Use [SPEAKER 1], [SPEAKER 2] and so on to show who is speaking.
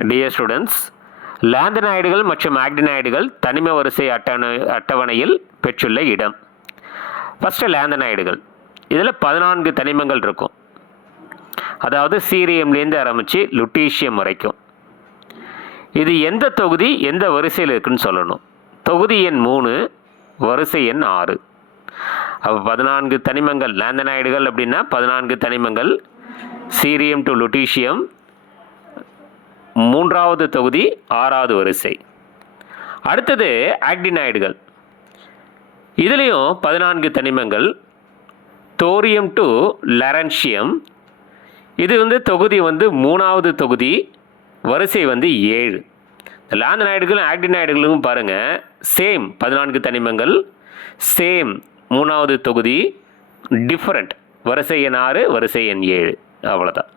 [SPEAKER 1] Dear students லாந்தனாய்டுகள் மற்றும் ஆக்டினாய்டுகள் தனிம வரிசை அட்டவணை அட்டவணையில் பெற்றுள்ள இடம். ஃபஸ்ட்டு லேந்தனாய்டுகள். இதில் பதினான்கு தனிமங்கள் இருக்கும். அதாவது சீரியம்லேருந்து ஆரம்பித்து லுட்டீஷியம் வரைக்கும். இது எந்த தொகுதி எந்த வரிசையில் இருக்குன்னு சொல்லணும். தொகுதி எண் மூணு வரிசை எண் ஆறு. அப்போ பதினான்கு தனிமங்கள் லேந்தனாய்டுகள் அப்படின்னா பதினான்கு தனிமங்கள் சீரியம் டு லுட்டீஷியம் மூன்றாவது தொகுதி ஆறாவது வரிசை. அடுத்தது ஆக்டினாய்டுகள். இதுலேயும் பதினான்கு தனிமங்கள் தோரியம் டு லரன்ஷியம் இது வந்து தொகுதி வந்து மூணாவது தொகுதி வரிசை வந்து ஏழு. இந்த லாந்தனாய்டுகளும் ஆக்டினாய்டுகளும் பாருங்கள் சேம் பதினான்கு தனிமங்கள் சேம் மூணாவது தொகுதி டிஃப்ரெண்ட் வரிசை எண் ஆறு வரிசை எண் ஏழு. அவ்வளோதான்